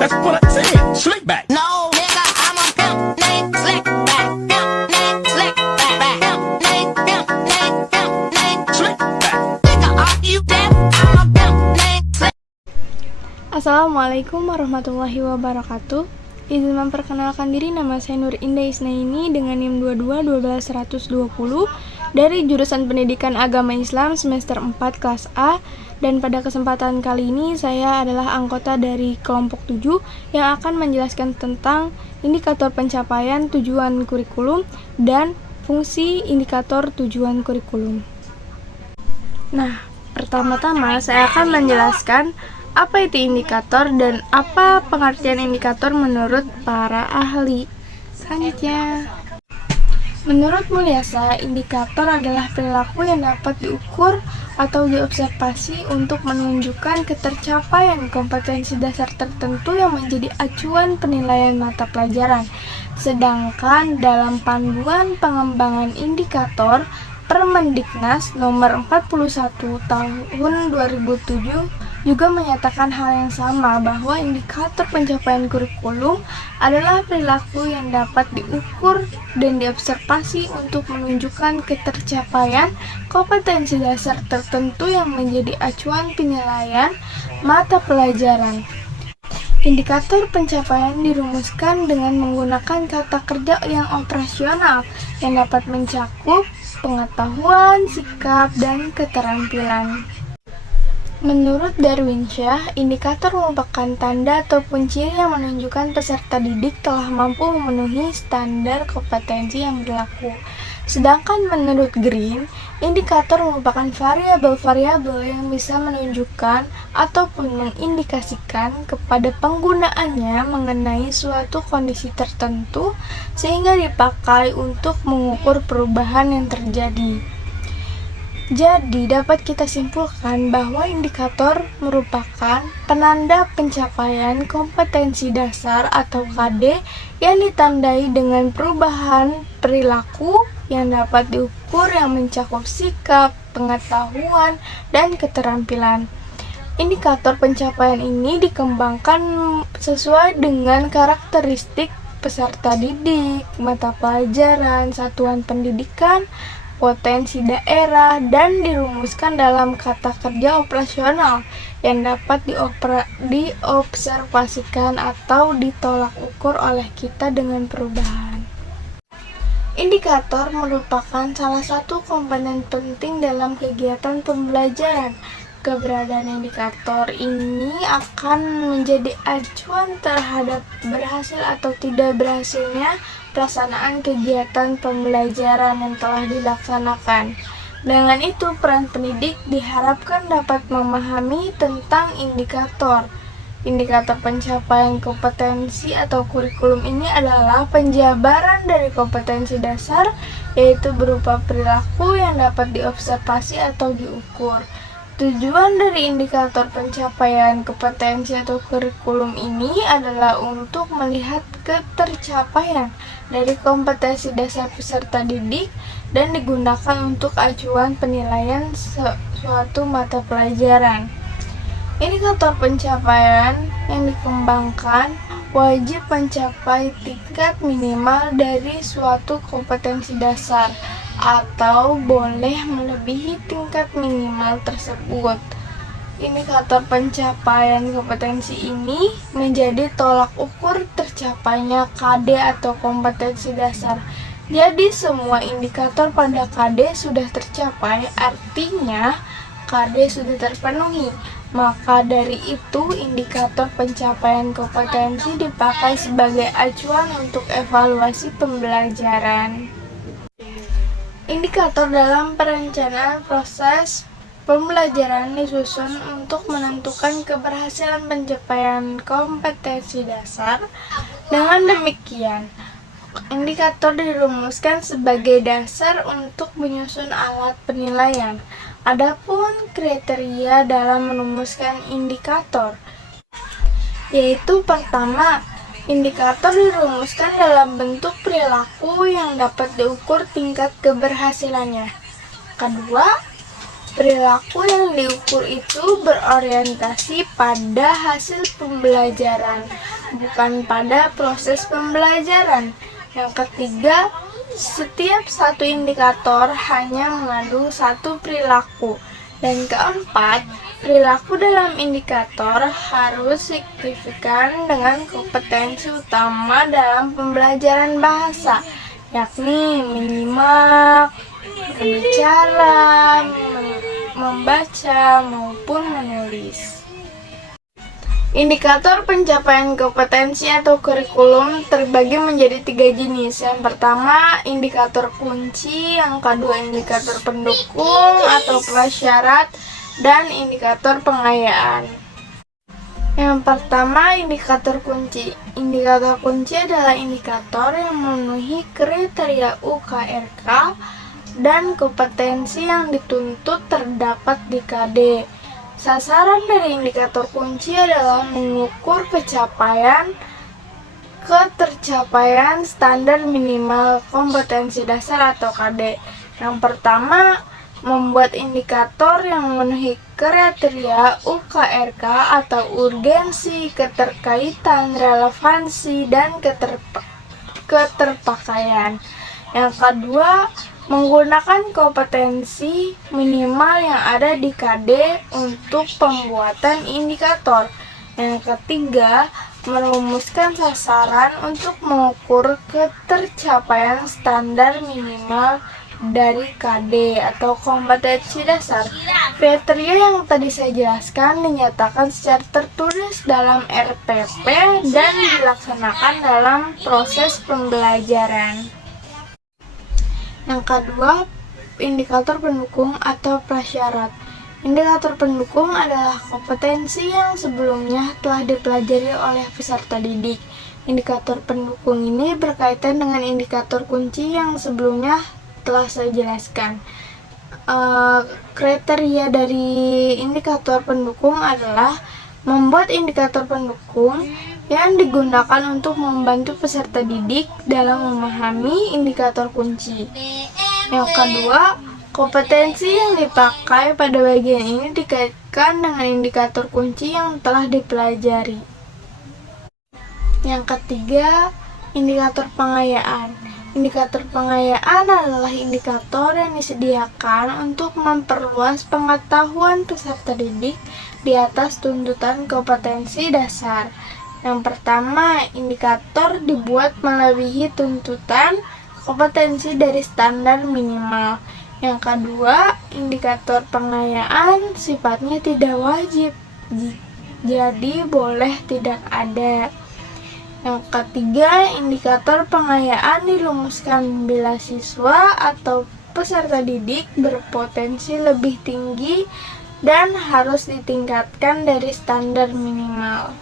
That's what I said. Slick back. No, nigga, I'm a pimp named Slick Back. Pimp named Slick Back. Pimp named Slick back. Nigga, are you deaf? I'm a pimp named Slick. Assalamualaikum warahmatullahi wabarakatuh. Izin memperkenalkan diri, nama saya Nur Indah Isnaini dengan NIM 22 dari jurusan Pendidikan Agama Islam semester 4 kelas A, dan pada kesempatan kali ini saya adalah anggota dari kelompok 7 yang akan menjelaskan tentang indikator pencapaian tujuan kurikulum dan fungsi indikator tujuan kurikulum. Nah, pertama-tama saya akan menjelaskan apa itu indikator dan apa pengertian indikator menurut para ahli. Selanjutnya, menurut Mulyasa, indikator adalah perilaku yang dapat diukur atau diobservasi untuk menunjukkan ketercapaian kompetensi dasar tertentu yang menjadi acuan penilaian mata pelajaran. Sedangkan dalam panduan pengembangan indikator Permendiknas nomor 41 tahun 2007 juga menyatakan hal yang sama, bahwa indikator pencapaian kurikulum adalah perilaku yang dapat diukur dan diobservasi untuk menunjukkan ketercapaian kompetensi dasar tertentu yang menjadi acuan penilaian mata pelajaran. Indikator pencapaian dirumuskan dengan menggunakan kata kerja yang operasional yang dapat mencakup pengetahuan, sikap, dan keterampilan. Menurut Darwinsyah, indikator merupakan tanda ataupun ciri yang menunjukkan peserta didik telah mampu memenuhi standar kompetensi yang berlaku. Sedangkan menurut Green, indikator merupakan variabel-variabel yang bisa menunjukkan ataupun mengindikasikan kepada penggunaannya mengenai suatu kondisi tertentu sehingga dipakai untuk mengukur perubahan yang terjadi. Jadi, dapat kita simpulkan bahwa indikator merupakan penanda pencapaian kompetensi dasar atau KD yang ditandai dengan perubahan perilaku yang dapat diukur yang mencakup sikap, pengetahuan, dan keterampilan. Indikator pencapaian ini dikembangkan sesuai dengan karakteristik peserta didik, mata pelajaran, satuan pendidikan, potensi daerah, dan dirumuskan dalam kata kerja operasional yang dapat diobservasikan atau ditolak ukur oleh kita dengan perubahan. Indikator merupakan salah satu komponen penting dalam kegiatan pembelajaran. Keberadaan indikator ini akan menjadi acuan terhadap berhasil atau tidak berhasilnya pelaksanaan kegiatan pembelajaran yang telah dilaksanakan. Dengan itu, peran pendidik diharapkan dapat memahami tentang indikator. Indikator pencapaian kompetensi atau kurikulum ini adalah penjabaran dari kompetensi dasar, yaitu berupa perilaku yang dapat diobservasi atau diukur. Tujuan dari indikator pencapaian kompetensi atau kurikulum ini adalah untuk melihat ketercapaian dari kompetensi dasar peserta didik dan digunakan untuk acuan penilaian suatu mata pelajaran. Indikator pencapaian yang dikembangkan wajib mencapai tingkat minimal dari suatu kompetensi dasar atau boleh melebihi tingkat minimal tersebut. Indikator pencapaian kompetensi ini menjadi tolak ukur tercapainya KD atau kompetensi dasar. Jadi semua indikator pada KD sudah tercapai, artinya KD sudah terpenuhi. Maka dari itu indikator pencapaian kompetensi dipakai sebagai acuan untuk evaluasi pembelajaran. Indikator dalam perencanaan proses pembelajaran disusun untuk menentukan keberhasilan pencapaian kompetensi dasar. Dengan demikian, indikator dirumuskan sebagai dasar untuk menyusun alat penilaian. Adapun kriteria dalam merumuskan indikator, yaitu pertama, indikator dirumuskan dalam bentuk perilaku yang dapat diukur tingkat keberhasilannya. Kedua, Perilaku yang diukur itu berorientasi pada hasil pembelajaran, bukan pada proses pembelajaran. Yang ketiga, setiap satu indikator hanya mengandung satu perilaku. Dan keempat, perilaku dalam indikator harus signifikan dengan kompetensi utama dalam pembelajaran bahasa, yakni menyimak, berbicara, membaca, maupun menulis. Indikator pencapaian kompetensi atau kurikulum terbagi menjadi 3 jenis. Yang pertama, indikator kunci, yang kedua indikator pendukung atau prasyarat, dan indikator pengayaan. Yang pertama, indikator kunci. Indikator kunci adalah indikator yang memenuhi kriteria UKRK dan kompetensi yang dituntut terdapat di KD. Sasaran dari indikator kunci adalah mengukur ketercapaian standar minimal kompetensi dasar atau KD. Yang pertama, membuat indikator yang memenuhi kriteria UKRK atau urgensi, keterkaitan, relevansi, dan keterpakaian. Yang kedua, menggunakan kompetensi minimal yang ada di KD untuk pembuatan indikator. Yang ketiga, merumuskan sasaran untuk mengukur ketercapaian standar minimal dari KD atau kompetensi dasar. Kriteria yang tadi saya jelaskan dinyatakan secara tertulis dalam RPP dan dilaksanakan dalam proses pembelajaran. Yang kedua, indikator pendukung atau prasyarat. Indikator pendukung adalah kompetensi yang sebelumnya telah dipelajari oleh peserta didik. Indikator pendukung ini berkaitan dengan indikator kunci yang sebelumnya telah saya jelaskan. Kriteria dari indikator pendukung adalah membuat indikator pendukung yang digunakan untuk membantu peserta didik dalam memahami indikator kunci. Yang kedua, kompetensi yang dipakai pada bagian ini dikaitkan dengan indikator kunci yang telah dipelajari. Yang ketiga, indikator pengayaan. Indikator pengayaan adalah indikator yang disediakan untuk memperluas pengetahuan peserta didik di atas tuntutan kompetensi dasar. Yang pertama, indikator dibuat melebihi tuntutan kompetensi dari standar minimal. Yang kedua, indikator pengayaan sifatnya tidak wajib, jadi boleh tidak ada. Yang ketiga, indikator pengayaan dirumuskan bila siswa atau peserta didik berpotensi lebih tinggi dan harus ditingkatkan dari standar minimal.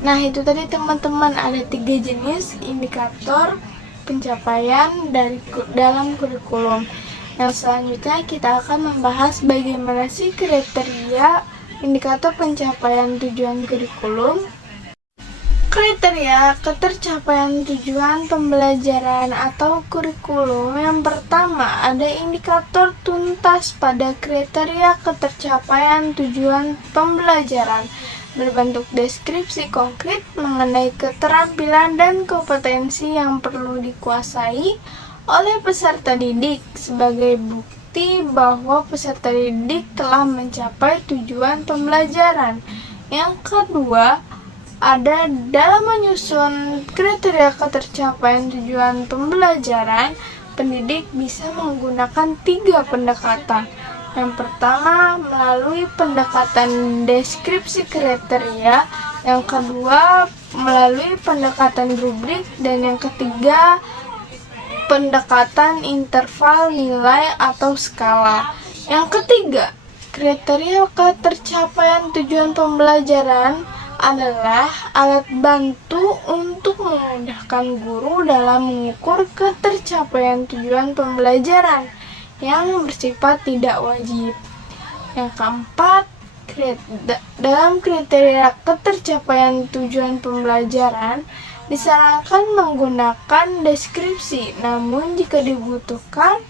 Nah, itu tadi teman-teman, ada 3 jenis indikator pencapaian dalam kurikulum. Yang selanjutnya kita akan membahas bagaimana sih kriteria indikator pencapaian tujuan kurikulum. Kriteria ketercapaian tujuan pembelajaran atau kurikulum. Yang pertama, ada indikator tuntas pada kriteria ketercapaian tujuan pembelajaran berbentuk deskripsi konkret mengenai keterampilan dan kompetensi yang perlu dikuasai oleh peserta didik sebagai bukti bahwa peserta didik telah mencapai tujuan pembelajaran. Yang kedua, ada dalam menyusun kriteria ketercapaian tujuan pembelajaran, pendidik bisa menggunakan 3 pendekatan. Yang pertama, melalui pendekatan deskripsi kriteria. Yang kedua, melalui pendekatan rubrik. Dan yang ketiga, pendekatan interval nilai atau skala. Yang ketiga, kriteria ketercapaian tujuan pembelajaran adalah alat bantu untuk memudahkan guru dalam mengukur ketercapaian tujuan pembelajaran yang bersifat tidak wajib. Yang keempat, dalam kriteria ketercapaian tujuan pembelajaran disarankan menggunakan deskripsi, namun jika dibutuhkan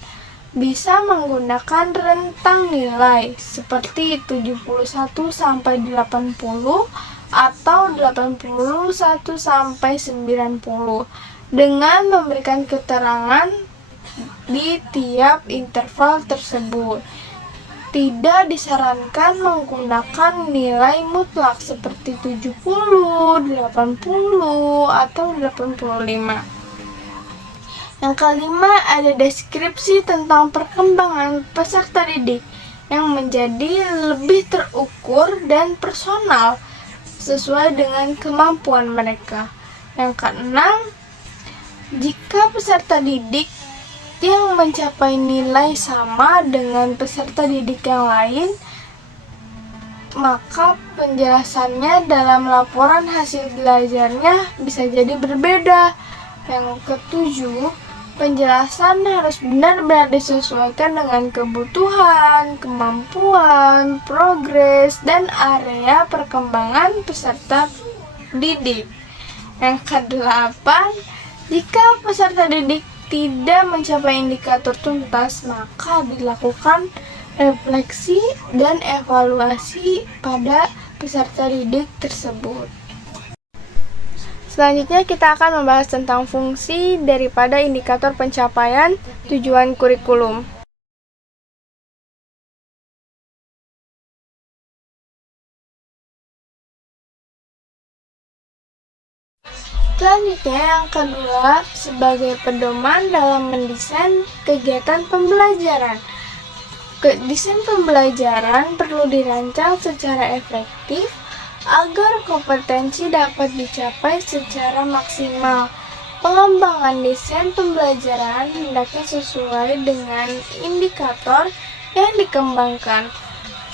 bisa menggunakan rentang nilai seperti 71 sampai 80 atau 81 sampai 90 dengan memberikan keterangan di tiap interval tersebut. Tidak disarankan menggunakan nilai mutlak seperti 70, 80, atau 85. Yang kelima, ada deskripsi tentang perkembangan peserta didik yang menjadi lebih terukur dan personal sesuai dengan kemampuan mereka. Yang keenam, jika peserta didik yang mencapai nilai sama dengan peserta didik yang lain, maka penjelasannya dalam laporan hasil belajarnya bisa jadi berbeda. Yang ketujuh, penjelasan harus benar-benar disesuaikan dengan kebutuhan, kemampuan, progres, dan area perkembangan peserta didik. Yang kedelapan, jika peserta didik tidak mencapai indikator tuntas, maka dilakukan refleksi dan evaluasi pada peserta didik tersebut. Selanjutnya kita akan membahas tentang fungsi daripada indikator pencapaian tujuan kurikulum. Selanjutnya yang kedua, sebagai pedoman dalam mendesain kegiatan pembelajaran. Desain pembelajaran perlu dirancang secara efektif agar kompetensi dapat dicapai secara maksimal. Pengembangan desain pembelajaran hendaknya sesuai dengan indikator yang dikembangkan,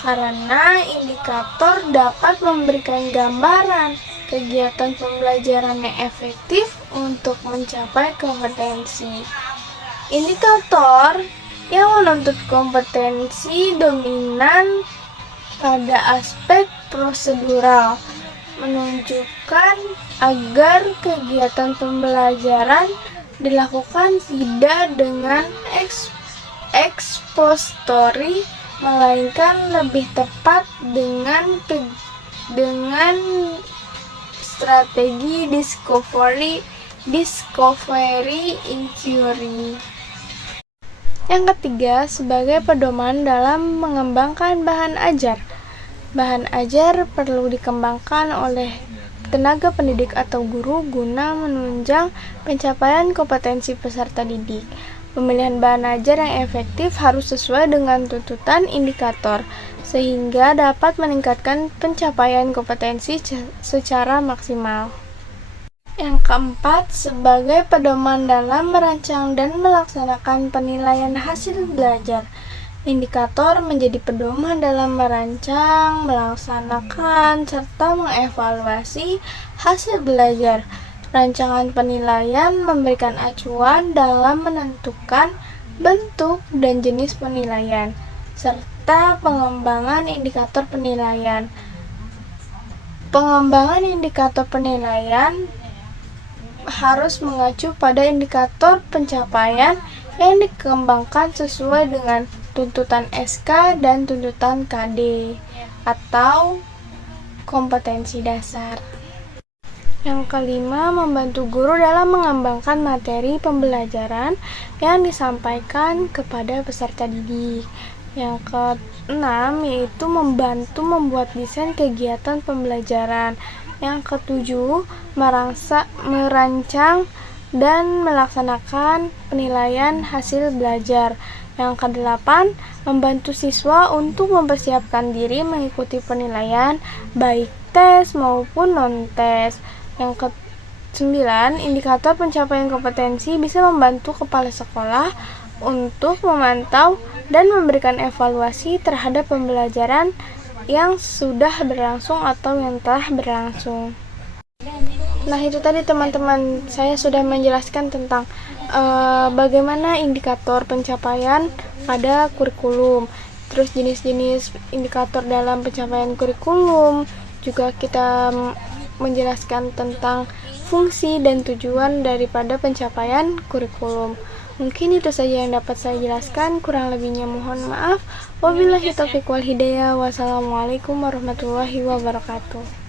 karena indikator dapat memberikan gambaran kegiatan pembelajaran yang efektif untuk mencapai kompetensi. Indikator yang menuntut kompetensi dominan pada aspek prosedural menunjukkan agar kegiatan pembelajaran dilakukan tidak dengan ekspositori, melainkan lebih tepat dengan strategi discovery inquiry. Yang ketiga, sebagai pedoman dalam mengembangkan bahan ajar. Bahan ajar perlu dikembangkan oleh tenaga pendidik atau guru guna menunjang pencapaian kompetensi peserta didik. Pemilihan bahan ajar yang efektif harus sesuai dengan tuntutan indikator, sehingga dapat meningkatkan pencapaian kompetensi secara maksimal. Yang keempat, sebagai pedoman dalam merancang dan melaksanakan penilaian hasil belajar. Indikator menjadi pedoman dalam merancang, melaksanakan, serta mengevaluasi hasil belajar. Rancangan penilaian memberikan acuan dalam menentukan bentuk dan jenis penilaian, serta pengembangan indikator penilaian. Pengembangan indikator penilaian harus mengacu pada indikator pencapaian yang dikembangkan sesuai dengan tuntutan SK dan tuntutan KD atau kompetensi dasar. Yang kelima, membantu guru dalam mengembangkan materi pembelajaran yang disampaikan kepada peserta didik. Yang keenam, yaitu membantu membuat desain kegiatan pembelajaran. Yang ketujuh, merancang dan melaksanakan penilaian hasil belajar. Yang kedelapan, membantu siswa untuk mempersiapkan diri mengikuti penilaian baik tes maupun non-tes. Yang kesembilan, indikator pencapaian kompetensi bisa membantu kepala sekolah untuk memantau dan memberikan evaluasi terhadap pembelajaran yang sudah berlangsung atau yang telah berlangsung. Nah, itu tadi teman-teman, saya sudah menjelaskan tentang bagaimana indikator pencapaian pada kurikulum. Terus jenis-jenis indikator dalam pencapaian kurikulum. Juga kita menjelaskan tentang fungsi dan tujuan daripada pencapaian kurikulum. Mungkin itu saja yang dapat saya jelaskan, kurang lebihnya mohon maaf. Wabillahi taufiq wal hidayah. Wassalamualaikum warahmatullahi wabarakatuh.